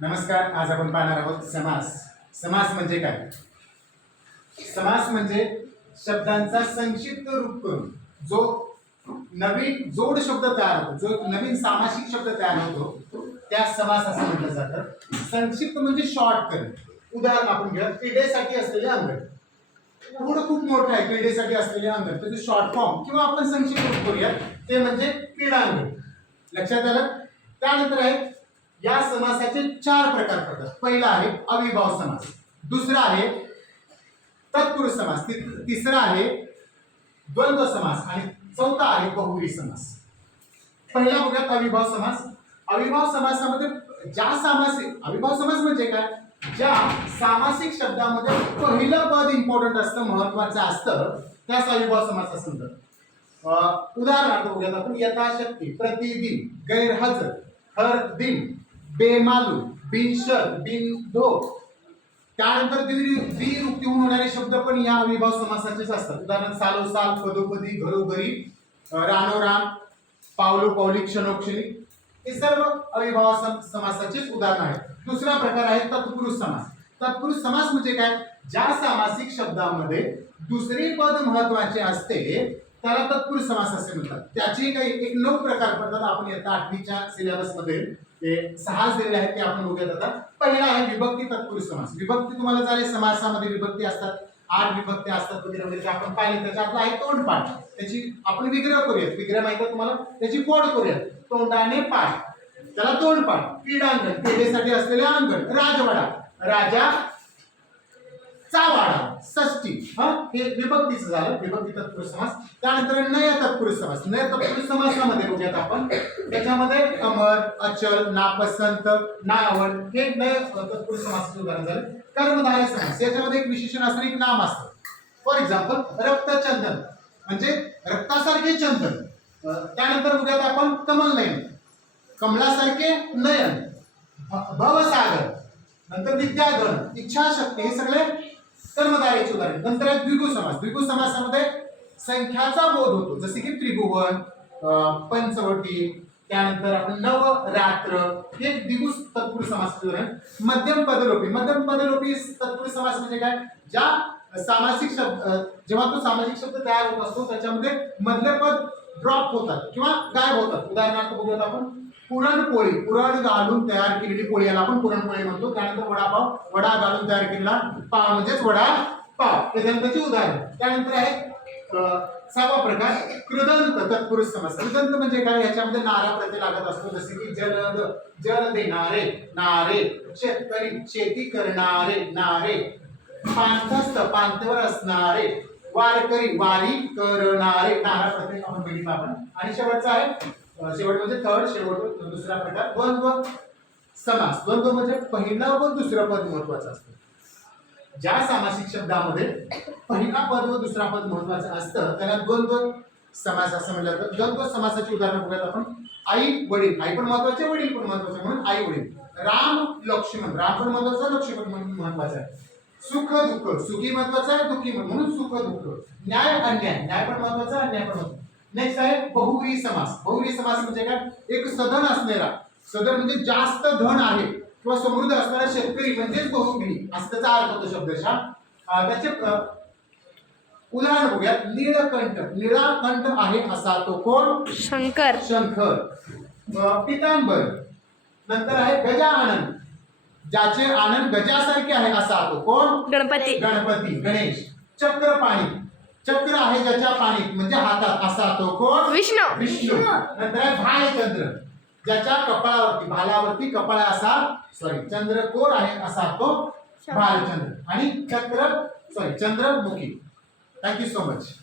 नमस्कार. आज आपण पाहणार आहोत समास. समास म्हणजे काय? समास म्हणजे शब्दांचा संक्षिप्त रूप करून जो नवीन जोड शब्द तयार होतो, जो नवीन सामासिक शब्द तयार होतो, त्या समास असं म्हटलं जातं. संक्षिप्त म्हणजे शॉर्ट करणे. उदाहरण आपण घेऊया, क्रीडेसाठी असलेले अंगण. पुढं खूप मोठं आहे, क्रीडेसाठी असलेले अंगण, त्याचे शॉर्ट फॉर्म किंवा आपण संक्षिप्त रूप करूया, ते म्हणजे क्रीडांगण. लक्षात आलं? त्यानंतर आहे या समासाचे 4 प्रकार पडतात. पहिला आहे अविभाव समास, दुसरा आहे तत्पुरुष समास, तिसरा आहे द्वंद्व समास आणि चौथा आहे बहुव्रीही समास. पहिला बघूयात अविभाव समास. अविभाव समासामध्ये अविभाव समास म्हणजे काय? ज्या सामासिक शब्दामध्ये पहिलं पद इम्पॉर्टंट असतं, महत्वाचं असतं, त्यास अविभाव समास असं म्हणतात. उदाहरणार्थ बघूयात आपण यथाशक्ती, प्रतिदिन, गैरहजर, हर दिन, बेमालूम, बिनशर्त, बिनधो. त्यानंतर द्विरुक्तीहून होणारे शब्द पण या अविभाव समासाचेच असतात. उदाहरण सालोसाल, पदोपदी, घरोघरी, रानोरान, पावलोपावली, क्षणोक्षणी. हे सर्व अविभाव समासाचेच उदाहरण आहेत. दुसरा प्रकार आहे तत्पुरुष समास. तत्पुरुष समास म्हणजे काय? ज्या सामासिक शब्दामध्ये दुसरे पद महत्वाचे असते त्याला तत्पुरुष समास असे म्हणतात. त्याचे काही 9 प्रकार पडतात. आपण आता 8वीच्या सिलेबस मध्ये ते 6 दिलेले आहेत, ते आपण बघूयात आता. पहिला आहे विभक्ती तत्पुरुष समास. विभक्ती तुम्हाला झाले, समासामध्ये विभक्ती असतात, 8 विभक्ती असतात वगैरे वगैरे. आपण पाहिले त्याच्यातला आहे तोंडपाठ. त्याची आपण विग्रह करूयात. विग्रह माहिती तुम्हाला, त्याची कोड करूयात. तोंडाने पाठ, त्याला तोंडपाठ. क्रीडांगण, क्रीडेसाठी असलेले अंगण. राजवाडा, राजा चा वाडा. षष्टी, हे विभक्तीचं झालं, विभक्ती तत्पुरुष समास. त्यानंतर नय तत्पुरुष समास. नय तत्पुरुष समासामध्ये बघूयात आपण. त्याच्यामध्ये अमर, अचल, नापसंत, नावड हे नय तत्पुरुष समासाचे उदाहरण झाले. कर्मधारय समास, याच्यामध्ये एक विशेषण असतं, एक नाम असतं. फॉर एक्झाम्पल रक्तचंदन म्हणजे रक्तासारखे चंदन. त्यानंतर बघूयात आपण कमलनयन, कमलासारखे नयन. भवसागर, नंतर विद्याधन, इच्छाशक्ती, हे सगळे कर्मधारयाचे उदाहरण. नंतर आहे द्विगु समास. द्विगु समासामध्ये संख्याचा बोध होतो, जसे की त्रिभुवन, पंचवटी, त्यानंतर आपण नवरात्र, हे द्विगु तत्पुरुष समासाचे उदाहरण. मध्यम पदलोपी. मध्यम पदलोपी तत्पुरुष समास म्हणजे काय? ज्या सामासिक शब्द, जेव्हा तो सामासिक शब्द तयार होत असतो त्याच्यामध्ये मधले पद ड्रॉप होतात किंवा गायब होतात. उदाहरणार्थ बघूयात आपण पुरणपोळी, पुरण घालून तयार केलेली पोळी, याला आपण पुरणपोळी म्हणतो. त्यानंतर वडापाव, वडा घालून तयार केलेला पाव म्हणजेच वडा पाव. त्याची उदाहरण. त्यानंतर आहे 6वा प्रकार कृदंत तत्पुरुष समास. कृदंत म्हणजे काय? याच्यामध्ये नारा प्रत्यय लागत असतो, जसे की जलद, जल देणारे, नारे. शेतकरी, शेती करणारे, नारे. पांथस्थ, पांथेवर असणारे. वारकरी, वारी करणारे, नारा प्रत्यय आपण बघितला आपण. आणि शेवटचा आहे, शेवट म्हणजे थर्ड, शेवट दुसरा प्रकार द्वंद्व समास. द्वंद्व म्हणजे पहिलं व दुसरं पद महत्वाचं असतं. ज्या सामासिक शब्दामध्ये पहिला पद व दुसरा पद महत्वाचं असतं त्याला द्वंद्व समास असं म्हणलं जातं. द्वंद्व समासाची उदाहरणं बघूयात आपण. आई वडील, आई पण महत्वाचे, वडील पण महत्वाचे, म्हणून आई वडील. राम लक्ष्मण, राम पण महत्वाचा, लक्ष्मण पण महत्वाचा आहे. सुख दुःख, सुखी महत्वाचा आहे, दुःखी म्हणून सुख दुःख. न्याय अन्याय, न्याय पण महत्वाचा, अन्याय पण महत्वाचा. नेक्स्ट आहे बहुव्रीही समास. बहुव्रीही समास म्हणजे काय? एक सधन असणारा, सधन म्हणजे जास्त धन आहे किंवा समृद्ध असणारा शेतकरी म्हणजेच बहुव्रीही, असं त्याचा अर्थ होतो शब्दशः. त्याचे उदाहरण बघूयात. नीळकंठ, निळाकंठ आहे असा तो कोण? शंकर. शंकर. पितांबर. नंतर आहे गजानन, ज्याचे आनंद गजासारखे आहे असा तो कोण? गणपती. गणपती, गणेश. चक्रपाणी, चक्र आहे ज्याच्या पाणीत म्हणजे हातात असा तो कोण? विष्णू. विष्णू. नंतर आहे भालचंद्र, ज्याच्या कपाळावरती, भालावरती कपाळ असा, चंद्रकोर आहे असा तो भालचंद्र. आणि चंद्रमुखी. Thank you so much.